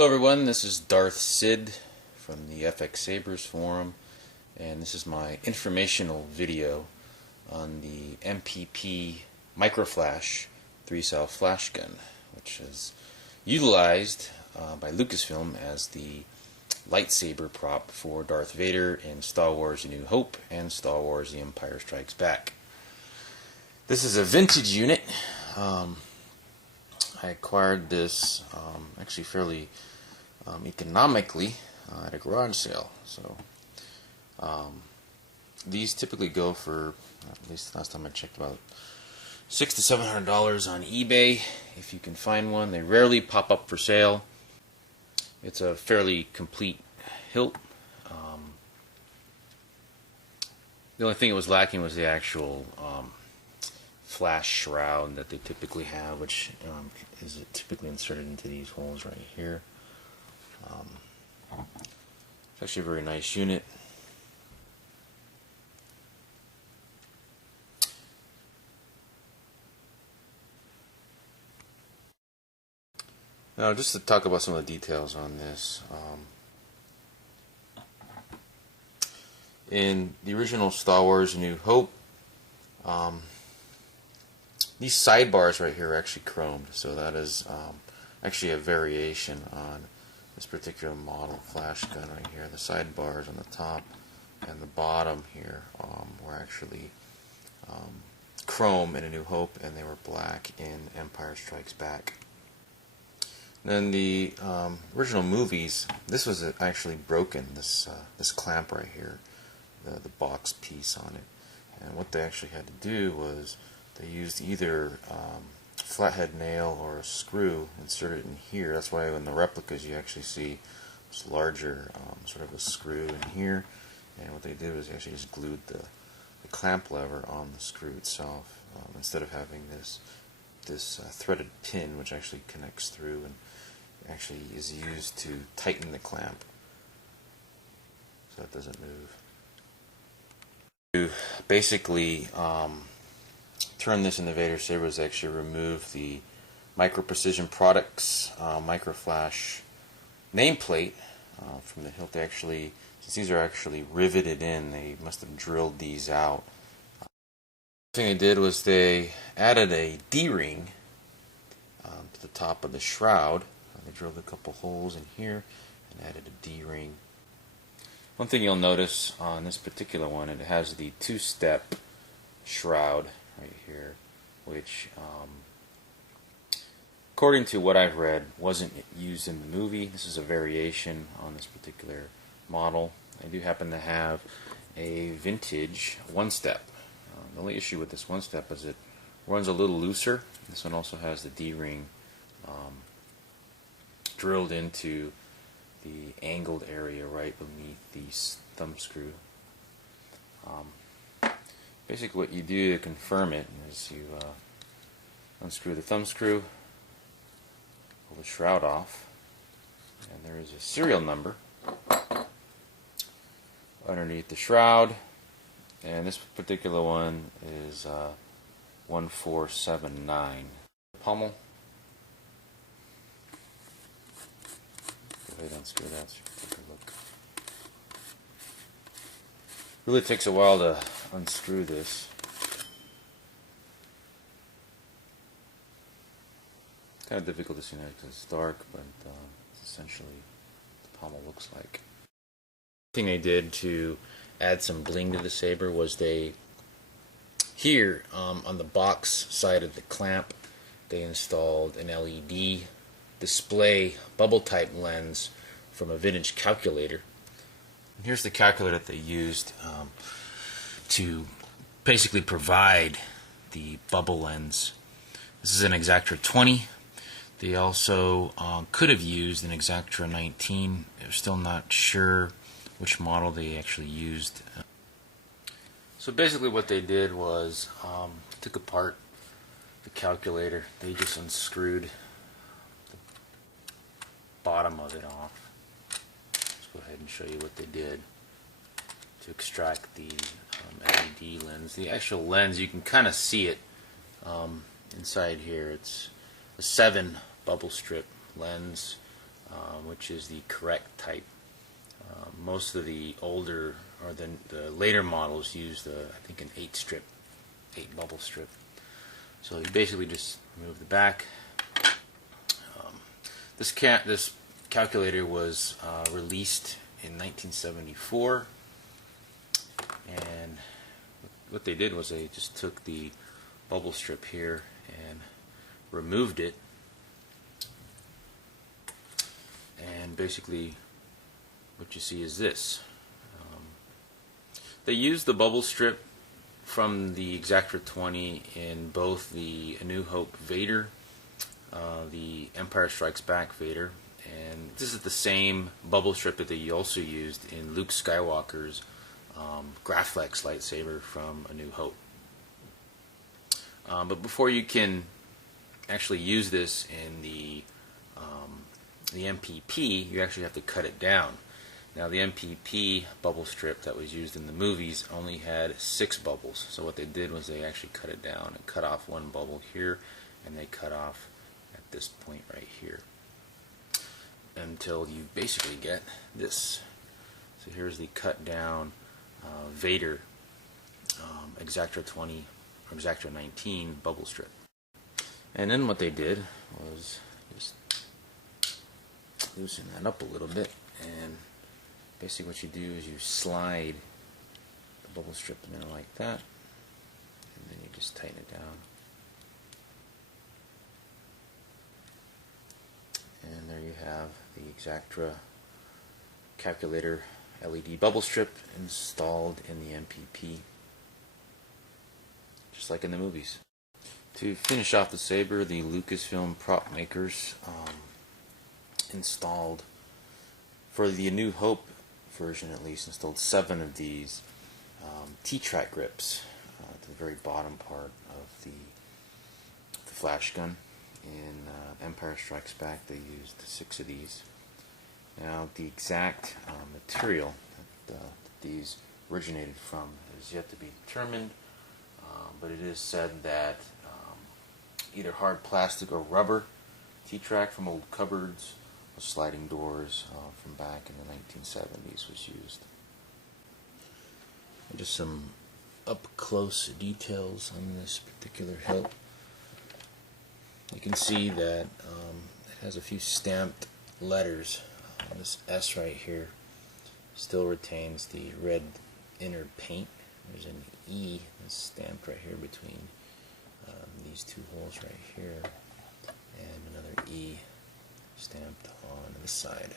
Hello everyone, this is Darth Sid from the FX Sabers forum, and this is my informational video on the MPP Microflash 3-cell flash gun, which is utilized by Lucasfilm as the lightsaber prop for Darth Vader in Star Wars A New Hope and Star Wars The Empire Strikes Back. This is a vintage unit. I acquired this actually fairly economically at a garage sale. So these typically go for, at least last time I checked, about $600 to $700 on eBay if you can find one. They rarely pop up for sale. It's a fairly complete hilt. The only thing it was lacking was the actual flash shroud that they typically have, which is typically inserted into these holes right here. It's actually a very nice unit. Now, just to talk about some of the details on this. In the original Star Wars A New Hope, these sidebars right here are actually chromed, so that is actually a variation on this particular model flash gun right here. The sidebars on the top and the bottom here were actually chrome in A New Hope, and they were black in Empire Strikes Back. Then the original movies, this was actually broken, this clamp right here, the box piece on it. And what they actually had to do was they used either flathead nail or a screw inserted in here. That's why in the replicas you actually see this larger sort of a screw in here. And what they did was they actually just glued the clamp lever on the screw itself instead of having this threaded pin, which actually connects through and actually is used to tighten the clamp so it doesn't move. To basically turn this into Vader Sabers, they actually remove the Precision Products Microflash nameplate from the hilt. They actually, since these are actually riveted in, they must have drilled these out. The thing they did was they added a D-ring to the top of the shroud. They drilled a couple holes in here and added a D-ring. One thing you'll notice on this particular one, it has the two-step shroud right here, which according to what I've read wasn't used in the movie. This is a variation on this particular model. I do happen to have a vintage one-step. The only issue with this one-step is it runs a little looser. This one also has the D-ring drilled into the angled area right beneath the thumb screw. Basically what you do to confirm it is you unscrew the thumb screw, pull the shroud off, and there is a serial number underneath the shroud, and this particular one is 1479. Pommel. Go ahead and unscrew that so you can take a look. Really takes a while to unscrew this. It's kind of difficult to see now because it's dark, but it's essentially what the pommel looks like. The thing they did to add some bling to the saber was they, here on the box side of the clamp, they installed an LED display bubble type lens from a vintage calculator. And here's the calculator that they used to basically provide the bubble lens. This is an Exactra 20. They also could have used an Exactra 19. They're still not sure which model they actually used. So basically what they did was took apart the calculator. They just unscrewed the bottom of it off. Let's go ahead and show you what they did to extract the LED lens. The actual lens, you can kind of see it inside here. It's a 7 bubble strip lens which is the correct type. Most of the older or the later models used, I think, an 8 bubble strip. So you basically just remove the back. This calculator was released in 1974, and what they did was they just took the bubble strip here and removed it, and basically what you see is this. They used the bubble strip from the Exactra 20 in both the A New Hope Vader, the Empire Strikes Back Vader, and this is the same bubble strip that they also used in Luke Skywalker's Graflex lightsaber from A New Hope. But before you can actually use this in the MPP, you actually have to cut it down. Now the MPP bubble strip that was used in the movies only had 6 bubbles. So what they did was they actually cut it down and cut off one bubble here, and they cut off at this point right here, until you basically get this. So here's the cut down Vader Exactra 20 or Exactra 19 bubble strip. And then what they did was just loosen that up a little bit, and basically what you do is you slide the bubble strip in there like that, and then you just tighten it down. And there you have the Exactra calculator LED bubble strip installed in the MPP, just like in the movies. To finish off the saber, the Lucasfilm prop makers installed, for the A New Hope version at least, installed 7 of these T-track grips to the very bottom part of the flash gun. In Empire Strikes Back, they used 6 of these. Now, the exact material that these originated from is yet to be determined, but it is said that either hard plastic or rubber T-track from old cupboards or sliding doors from back in the 1970s was used. And just some up-close details on this particular hilt. You can see that it has a few stamped letters. This S right here still retains the red inner paint. There's an E that's stamped right here between these 2 holes right here, and another E stamped on the side.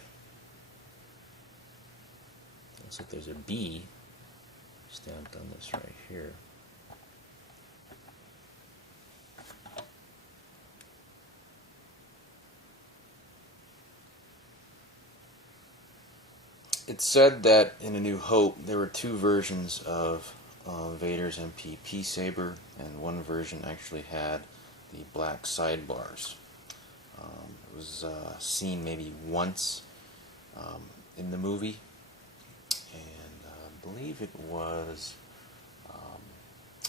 Looks like there's a B stamped on this right here. It's said that in A New Hope there were 2 versions of Vader's MPP saber, and one version actually had the black sidebars. It was seen maybe once in the movie, and I believe it was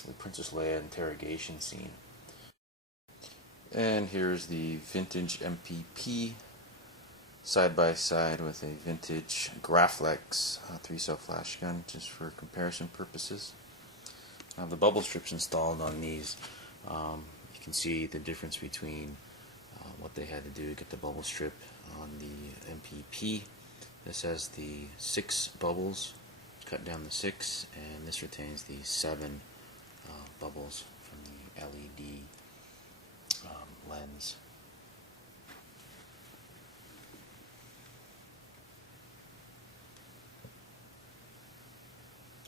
the Princess Leia interrogation scene. And here's the vintage MPP side by side with a vintage Graflex 3-cell flash gun, just for comparison purposes. Now the bubble strips installed on these, you can see the difference between what they had to do to get the bubble strip on the MPP. This has the 6 bubbles, cut down the 6, and this retains the 7 bubbles from the LED lens.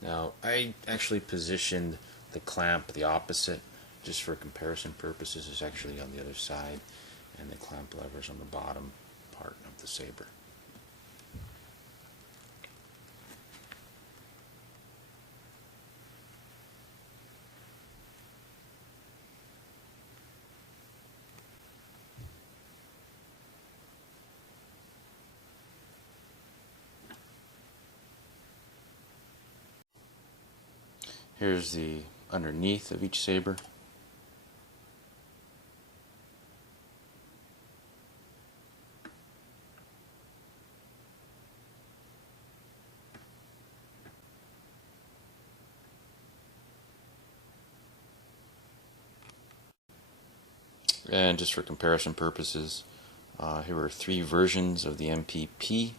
Now, I actually positioned the clamp the opposite, just for comparison purposes. It's actually on the other side, and the clamp lever's on the bottom part of the saber. Here's the underneath of each saber. And just for comparison purposes, here are 3 versions of the MPP.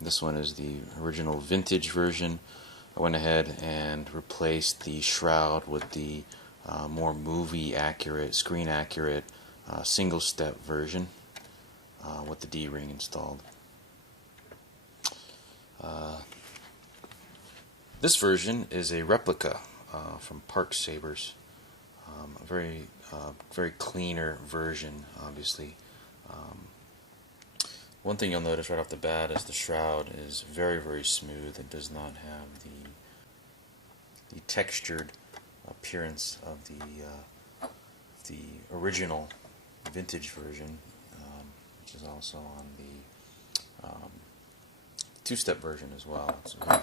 This one is the original vintage version. I went ahead and replaced the shroud with the more movie accurate, screen accurate single step version with the D-ring installed. This version is a replica from Park Sabers. A very cleaner version, obviously. One thing you'll notice right off the bat is the shroud is very smooth. It does not have the textured appearance of the original vintage version, which is also on the 2-step version as well. It's a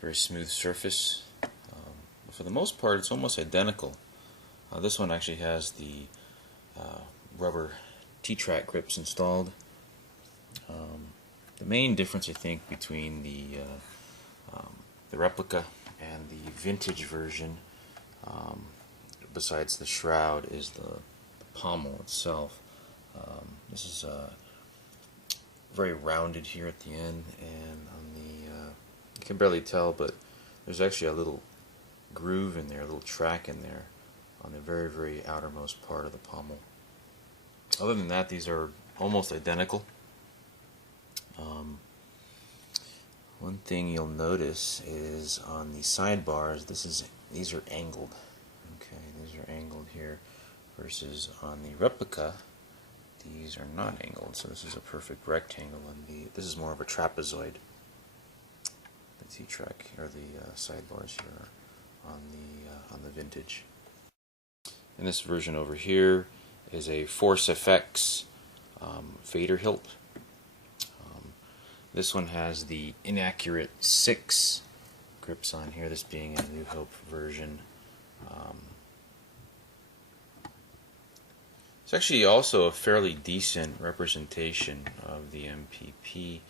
very smooth surface. But for the most part, it's almost identical. This one actually has the rubber T-track grips installed. The main difference, I think, between the replica and the vintage version, besides the shroud, is the pommel itself. This is very rounded here at the end, and on the you can barely tell, but there's actually a little groove in there, a little track in there on the very outermost part of the pommel. Other than that, these are almost identical. One thing you'll notice is on the sidebars, these are angled. Okay, these are angled here, versus on the replica, these are not angled. So this is a perfect rectangle, and this is more of a trapezoid. The T-track or the sidebars here are on the vintage. And this version over here is a Force FX Vader hilt. This one has the inaccurate 6 grips on here, this being a New Hope version. It's actually also a fairly decent representation of the MPP.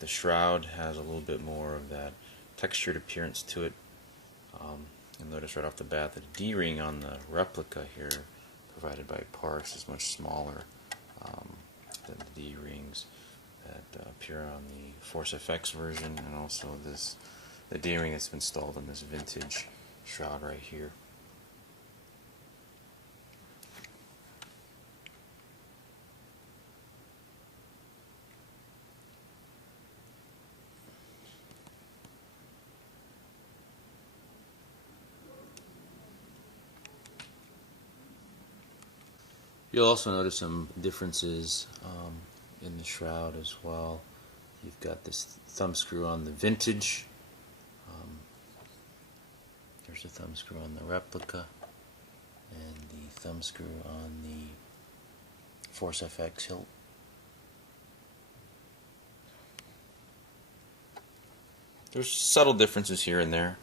The shroud has a little bit more of that textured appearance to it. You'll notice right off the bat that the D-ring on the replica here, provided by Parks, is much smaller than the D-rings that appear on the Force FX version, and also the D-ring that's been installed in this vintage shroud right here. You'll also notice some differences in the shroud as well. You've got this thumb screw on the vintage. There's a thumb screw on the replica, and the thumb screw on the Force FX hilt. There's subtle differences here and there.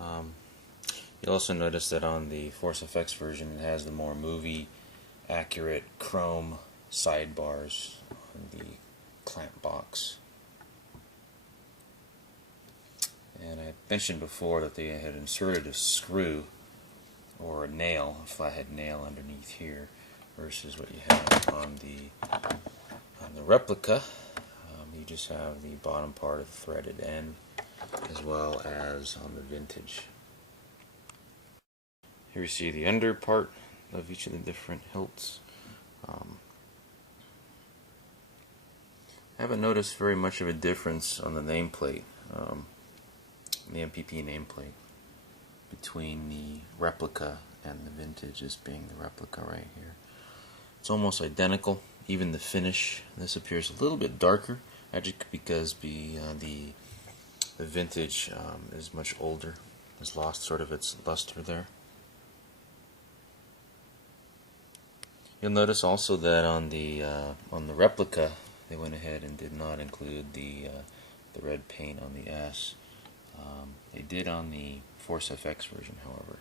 You'll also notice that on the Force FX version, it has the more movie accurate chrome sidebars on the clamp box. And I mentioned before that they had inserted a screw or a nail, a flathead nail underneath here, versus what you have on the replica. You just have the bottom part of the threaded end, as well as on the vintage. Here you see the under part of each of the different hilts. I haven't noticed very much of a difference on the nameplate, the MPP nameplate, between the replica and the vintage, as being the replica right here. It's almost identical, even the finish. This appears a little bit darker, actually, because the vintage is much older, has lost sort of its luster there. You'll notice also that on the replica, they went ahead and did not include the red paint on the S. They did on the Force FX version, however.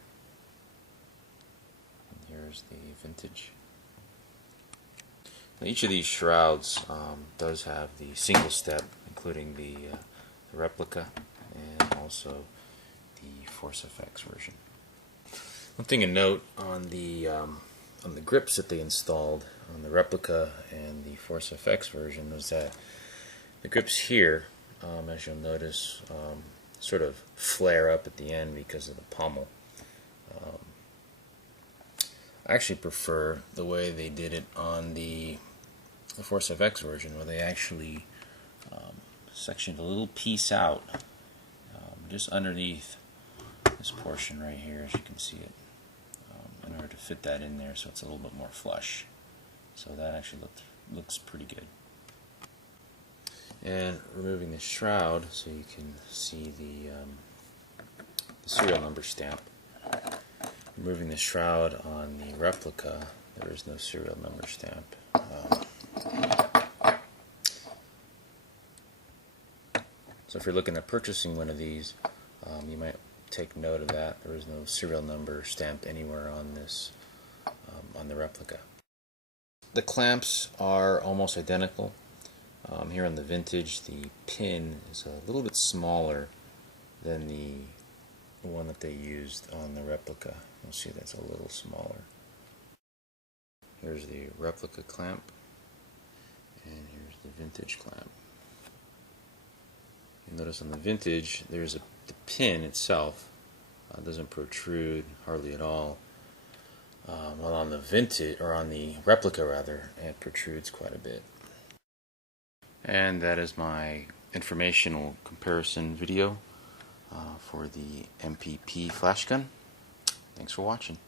And here's the vintage. Now, each of these shrouds does have the single step, including the replica and also the Force FX version. One thing to note on the the grips that they installed on the replica and the Force FX version was that the grips here, as you'll notice, sort of flare up at the end because of the pommel. I actually prefer the way they did it on the Force FX version, where they actually sectioned a little piece out just underneath this portion right here, as you can see it, in order to fit that in there so it's a little bit more flush. So that actually looks pretty good. And removing the shroud so you can see the serial number stamp. Removing the shroud on the replica, there is no serial number stamp. So if you're looking at purchasing one of these, you might take note of that. There is no serial number stamped anywhere on this, on the replica. The clamps are almost identical. Here on the Vintage, the pin is a little bit smaller than the one that they used on the replica. You'll see that's a little smaller. Here's the replica clamp, and here's the Vintage clamp. You'll notice on the Vintage, there's the pin itself doesn't protrude hardly at all. While on the Vintage, or on the replica rather, it protrudes quite a bit. And that is my informational comparison video for the MPP Flashgun. Thanks for watching.